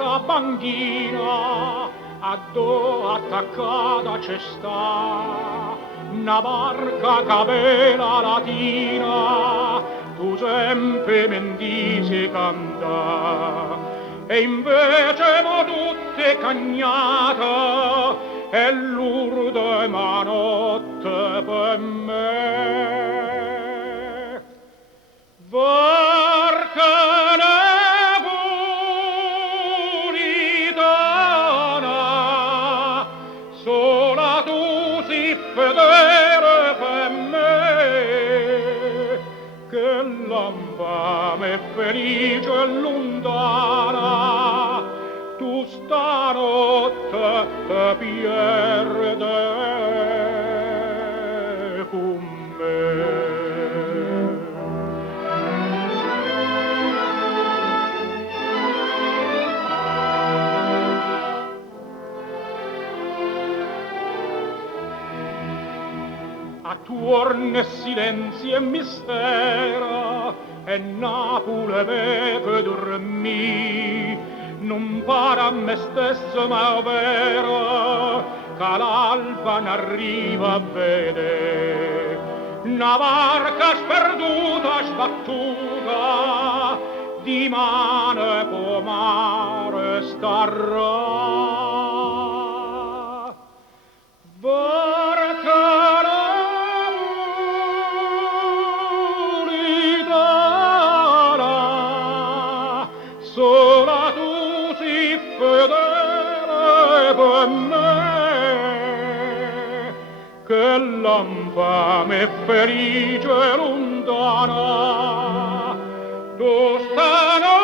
bassa banchina, a do attaccata c'è sta una barca che vela latina, tu sempre mendici canta, e invece mo tutte cagnate, e l'urde manotte per me. Varcane puritana, sola tu si fedele per me, che l'infame felice e lontana, tu stanotte te pierde con me. A tuorne silenzio e mistera, e Napoli me che dormì, non pare a me stesso ma è vero, che l'alba n'arriva a vedere. Una barca sperduta, sbattuta, di mare può mare starà. Sola tu si fedele per me, che l'infame felice lontana, tu stanotte